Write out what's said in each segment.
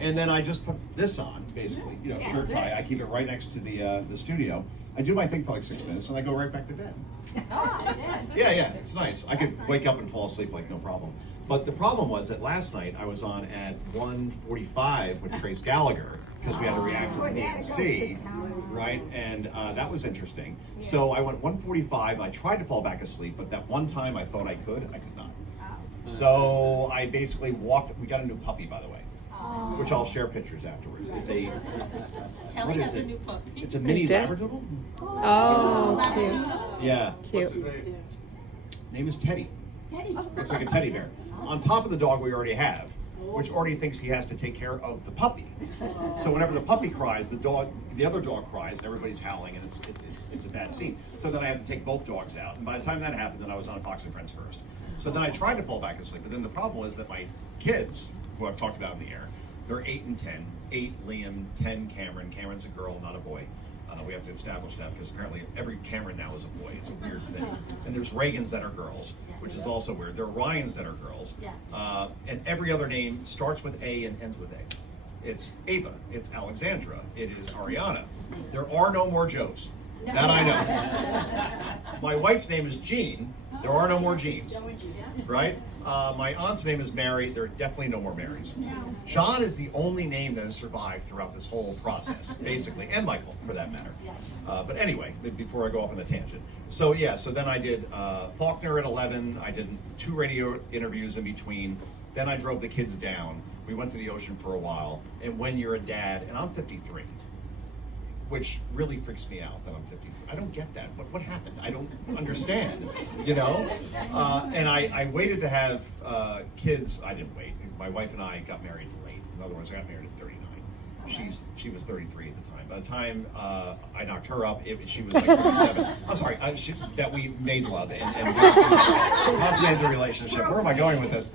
And then I just put this on, basically, shirt tie. I keep it right next to the studio. I do my thing for like 6 minutes, and I go right back to bed. Yeah, it's nice. I could wake up and fall asleep like no problem. But the problem was that last night I was on at 1:45 with Trace Gallagher because we had to react to the DNC, right? And that was interesting. So I went 1:45. I tried to fall back asleep, but that one time I thought I could not. So I basically walked. We got a new puppy, by the way, which I'll share pictures afterwards. It's a Kelly has a new puppy. It's a mini Labradoodle. Oh, cute. Yeah. Cute. Name is Teddy. Looks like a teddy bear. On top of the dog we already have, which already thinks he has to take care of the puppy. So whenever the puppy cries, the other dog cries, and everybody's howling, and it's a bad scene. So then I have to take both dogs out. And by the time that happened, then I was on Fox and Friends first. So then I tried to fall back asleep, but then the problem was that my kids, who I've talked about in the air, they're 8 and 10. 8, Liam, 10, Cameron. Cameron's a girl, not a boy. We have to establish that because apparently every Cameron now is a boy. It's a weird thing. And there's Reagans that are girls, which is also weird. There are Ryans that are girls. And every other name starts with A and ends with A. It's Ava. It's Alexandra. It is Ariana. There are no more Joes. That I know. My wife's name is Jean. There are no more Jeans. Right? My aunt's name is Mary. There are definitely no more Marys. John is the only name that has survived throughout this whole process, basically, and Michael, for that matter. But anyway, before I go off on a tangent. So then I did Faulkner at 11. I did 2 radio interviews in between. Then I drove the kids down. We went to the ocean for a while. And when you're a dad, and I'm 53, which really freaks me out that I'm 53. I don't get that. What happened? I don't understand, And I waited to have kids. I didn't wait. My wife and I got married late. In other words, I got married at 39. She was 33 at the time. By the time I knocked her up, she was like 37. I'm sorry, that we made love and consummated the relationship. Where am I going with this?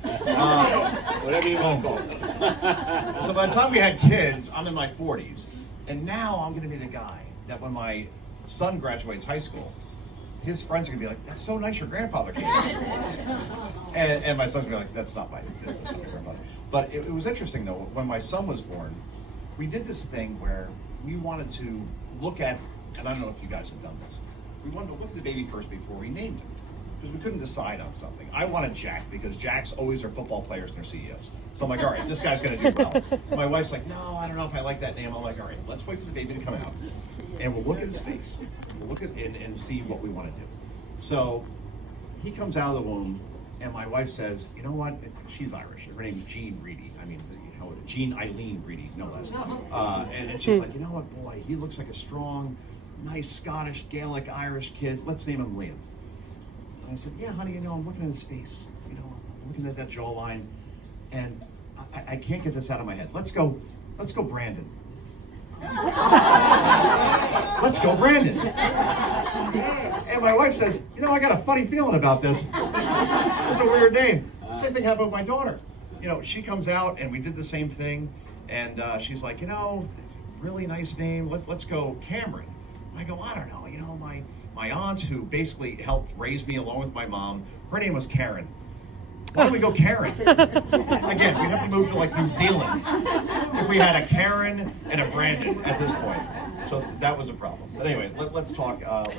Whatever you want to call it. So by the time we had kids, I'm in my 40s. And now I'm going to be the guy that when my son graduates high school, his friends are going to be like, "That's so nice your grandfather came." and my son's going to be like, "That's not my grandfather." But it was interesting, though. When my son was born, we did this thing where we wanted to look at, and I don't know if you guys have done this, we wanted to look at the baby first before we named him. Because we couldn't decide on something. I wanted Jack because Jacks always are football players and they're CEOs. So I'm like, all right, this guy's going to do well. My wife's like, no, I don't know if I like that name. I'm like, all right, let's wait for the baby to come out. And we'll look at his face. We'll look at it and see what we want to do. So he comes out of the womb, and my wife says, you know what? She's Irish. Her name's Jean Reedy. I mean, Jean Eileen Reedy, no less. And she's like, you know what, boy, he looks like a strong, nice Scottish, Gaelic, Irish kid. Let's name him Liam. And I said, yeah, honey, I'm looking at his face. I'm looking at that jawline, and I can't get this out of my head. Let's go Brandon. Let's go Brandon. And my wife says, I got a funny feeling about this. It's a weird name. Same thing happened with my daughter. She comes out, and we did the same thing, and she's like, really nice name. Let's go Cameron. And I go, I don't know. My aunt, who basically helped raise me along with my mom, her name was Karen. Why don't we go Karen? Again, we'd have to move to like New Zealand if we had a Karen and a Brandon at this point. So that was a problem. But anyway, let's talk shop.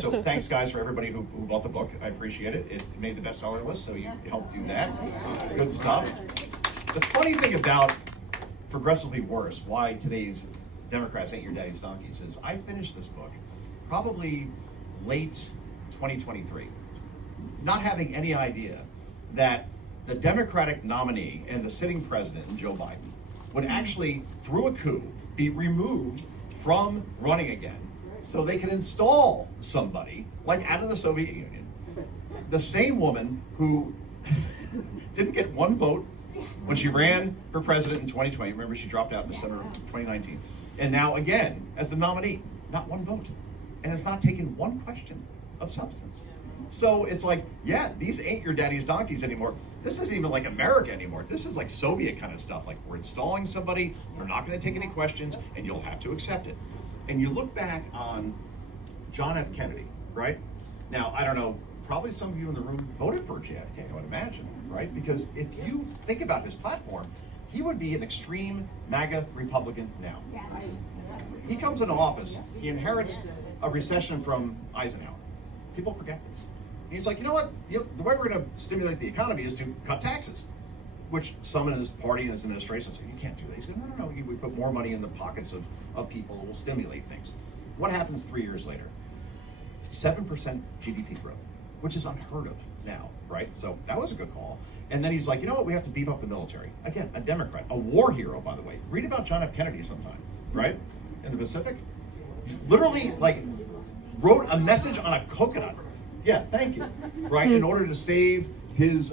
So thanks, guys, for everybody who bought the book. I appreciate it. It made the bestseller list, so you helped do that. Good stuff. The funny thing about Progressively Worse, why today's Democrats ain't your daddy's donkeys, is I finished this book probably late 2023, not having any idea that the Democratic nominee and the sitting president, Joe Biden, would actually, through a coup, be removed from running again so they can install somebody like out of the Soviet Union. The same woman who didn't get one vote when she ran for president in 2020. Remember, she dropped out in December of 2019. And now again, as the nominee, not one vote. And has not taken one question of substance. So it's like, yeah, these ain't your daddy's donkeys anymore. This isn't even like America anymore. This is like Soviet kind of stuff. Like, we're installing somebody, they're not going to take any questions, and you'll have to accept it. And you look back on John F. Kennedy, right? Now, I don't know, probably some of you in the room voted for JFK, I would imagine, right? Because if you think about his platform, he would be an extreme MAGA Republican now. He comes into office, he inherits a recession from Eisenhower. People forget this. And he's like, you know what? The way we're going to stimulate the economy is to cut taxes, which some in his party and his administration say, you can't do that. He said, no, we put more money in the pockets of people, will stimulate things. What happens 3 years later? 7% GDP growth, which is unheard of now, right? So that was a good call. And then he's like, you know what? We have to beef up the military. Again, a Democrat, a war hero, by the way. Read about John F. Kennedy sometime, right? In the Pacific. Literally, like, wrote a message on a coconut. Yeah, thank you. Right, in order to save his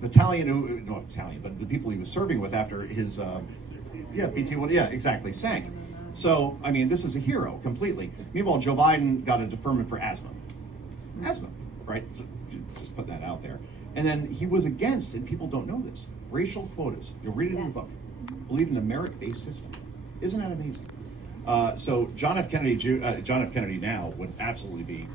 battalion, not battalion, but the people he was serving with after his, BT1, yeah, exactly, sank. So, I mean, this is a hero completely. Meanwhile, Joe Biden got a deferment for asthma. Asthma, right? Just put that out there. And then he was against, and people don't know this, racial quotas. You'll read it in the book. Believe in a merit-based system. Isn't that amazing? So John F. Kennedy now would absolutely be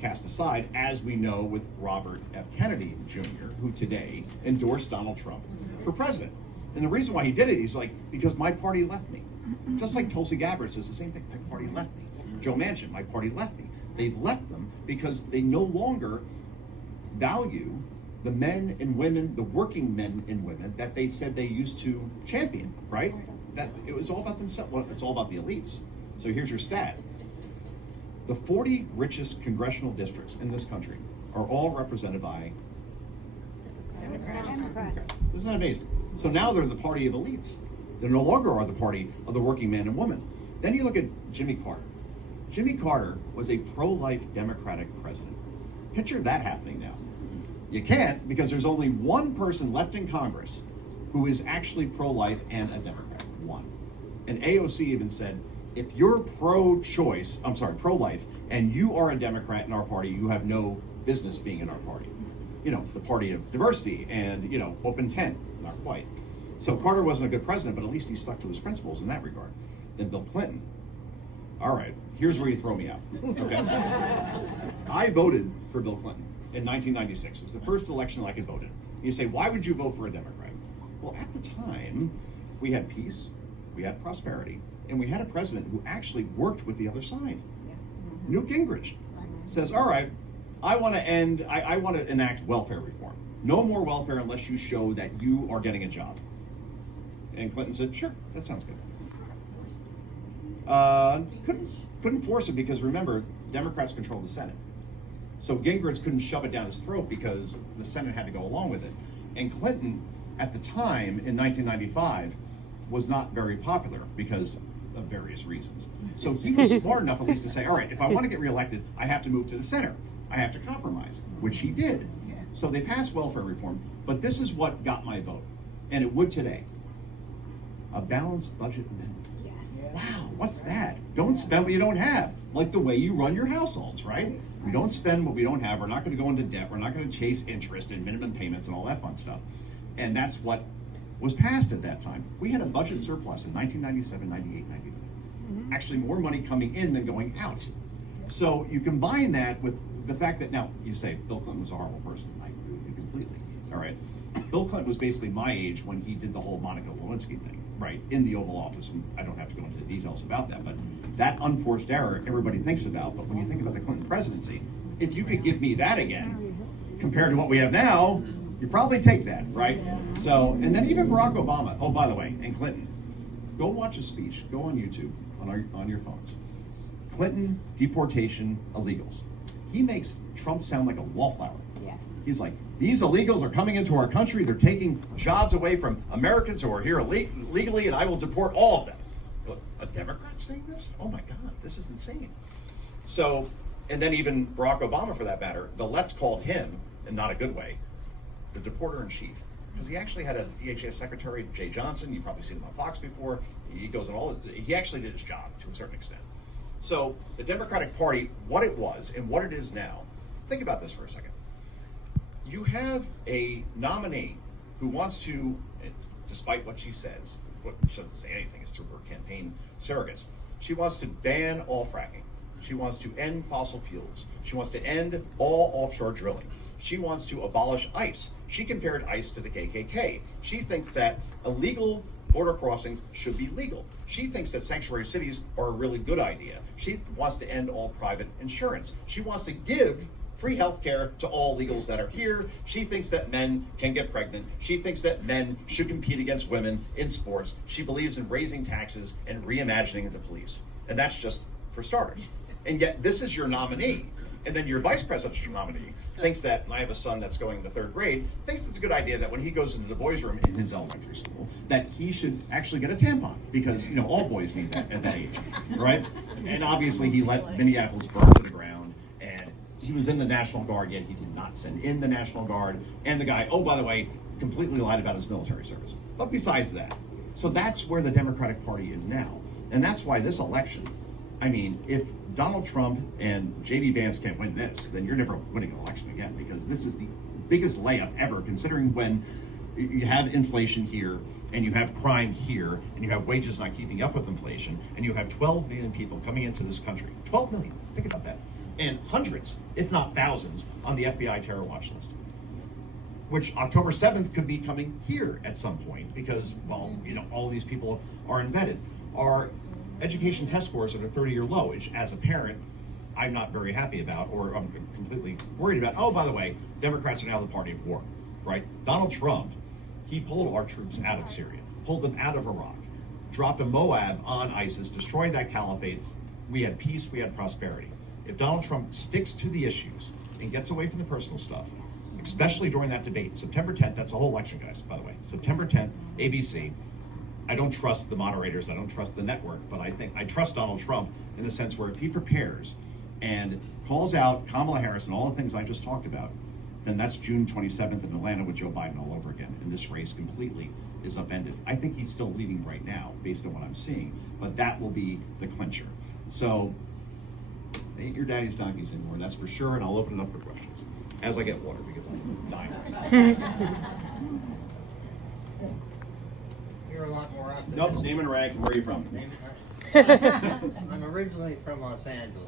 cast aside, as we know with Robert F. Kennedy Jr., who today endorsed Donald Trump for president. And the reason why he did it, he's like, because my party left me. Just like Tulsi Gabbard says the same thing, my party left me. Joe Manchin, my party left me. They've left them because they no longer value the men and women, the working men and women that they said they used to champion, right? That it was all about themselves. Well, it's all about the elites. So here's your stat. The 40 richest congressional districts in this country are all represented by Democrats. Isn't that amazing? So now they're the party of elites. They no longer are the party of the working man and woman. Then you look at Jimmy Carter. Jimmy Carter was a pro-life Democratic president. Picture that happening now. You can't, because there's only one person left in Congress who is actually pro-life and a Democrat. One. And AOC even said, if you're pro-life, and you are a Democrat in our party, you have no business being in our party. You know, the party of diversity and, open tent. Not quite. So Carter wasn't a good president, but at least he stuck to his principles in that regard. Then Bill Clinton. All right, here's where you throw me out. Okay. I voted for Bill Clinton in 1996. It was the first election I could vote in. You say, why would you vote for a Democrat? Well, at the time, we had peace, we had prosperity, and we had a president who actually worked with the other side. Newt Gingrich says, all right, I want to enact welfare reform. No more welfare unless you show that you are getting a job. And Clinton said, sure, that sounds good. Couldn't force it because, remember, Democrats control the Senate. So Gingrich couldn't shove it down his throat because the Senate had to go along with it. And Clinton, at the time, in 1995, was not very popular because of various reasons. So he was smart enough at least to say, all right, if I want to get reelected, I have to move to the center. I have to compromise, which he did. So they passed welfare reform, but this is what got my vote, and it would today. A balanced budget amendment. Wow, what's that? Don't spend what you don't have, like the way you run your households, right? We don't spend what we don't have. We're not going to go into debt. We're not going to chase interest and minimum payments and all that fun stuff. And that's what was passed at that time. We had a budget surplus in 1997, 98, 99. Actually, more money coming in than going out. So you combine that with the fact that, now you say Bill Clinton was a horrible person. I agree with you completely. All right. Bill Clinton was basically my age when he did the whole Monica Lewinsky thing, right, in the Oval Office. And I don't have to go into the details about that, but that unforced error everybody thinks about. But when you think about the Clinton presidency, if you could give me that again, compared to what we have now, you probably take that, right? So, and then even Barack Obama. Oh, by the way, and Clinton, go watch a speech. Go on YouTube on your phones. Clinton deportation illegals. He makes Trump sound like a wallflower. Yes. He's like, these illegals are coming into our country. They're taking jobs away from Americans who are here legally, and I will deport all of them. A Democrat saying this? Oh my God, this is insane. So, and then even Barack Obama, for that matter, the left called him, in not a good way, the deporter in chief. Because he actually had a DHS secretary, Jay Johnson. You've probably seen him on Fox before. He goes on he actually did his job to a certain extent. So the Democratic Party, what it was and what it is now, think about this for a second. You have a nominee who wants to, despite what she says, she doesn't say anything, it's through her campaign surrogates, she wants to ban all fracking. She wants to end fossil fuels. She wants to end all offshore drilling. She wants to abolish ICE. She compared ICE to the KKK. She thinks that illegal border crossings should be legal. She thinks that sanctuary cities are a really good idea. She wants to end all private insurance. She wants to give free health care to all illegals that are here. She thinks that men can get pregnant. She thinks that men should compete against women in sports. She believes in raising taxes and reimagining the police. And that's just for starters. And yet this is your nominee. And then your vice presidential nominee thinks that, and I have a son that's going to 3rd grade, thinks it's a good idea that when he goes into the boys' room in his elementary school, that he should actually get a tampon, because all boys need that at that age, right? And obviously he let Minneapolis burn to the ground, and he was in the National Guard, yet he did not send in the National Guard, and the guy, oh, by the way, completely lied about his military service. But besides that, so that's where the Democratic Party is now. And that's why this election, I mean, if Donald Trump and J.D. Vance can't win this, then you're never winning an election again, because this is the biggest layup ever, considering when you have inflation here, and you have crime here, and you have wages not keeping up with inflation, and you have 12 million people coming into this country. 12 million, think about that. And hundreds, if not thousands, on the FBI terror watch list, which October 7th could be coming here at some point, because, well, all these people are embedded. Our education test scores are at a 30-year low, which as a parent, I'm not very happy about, or I'm completely worried about. Oh, by the way, Democrats are now the party of war, right? Donald Trump, he pulled our troops out of Syria, pulled them out of Iraq, dropped a Moab on ISIS, destroyed that caliphate. We had peace, we had prosperity. If Donald Trump sticks to the issues and gets away from the personal stuff, especially during that debate, September 10th, that's the whole election, guys, by the way, September 10th, ABC, I don't trust the moderators, I don't trust the network, but I trust Donald Trump in the sense where if he prepares and calls out Kamala Harris and all the things I just talked about, then that's June 27th in Atlanta with Joe Biden all over again. And this race completely is upended. I think he's still leading right now based on what I'm seeing, but that will be the clincher. So they ain't your daddy's donkeys anymore, that's for sure, and I'll open it up for questions as I get water because I'm dying. You're a lot more optimistic. Nope, name and rank, and where are you from? I'm originally from Los Angeles.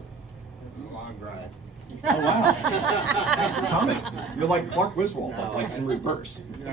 It's a long drive. Oh wow. Thanks for coming. You're like Clark Griswold, but like in reverse. No.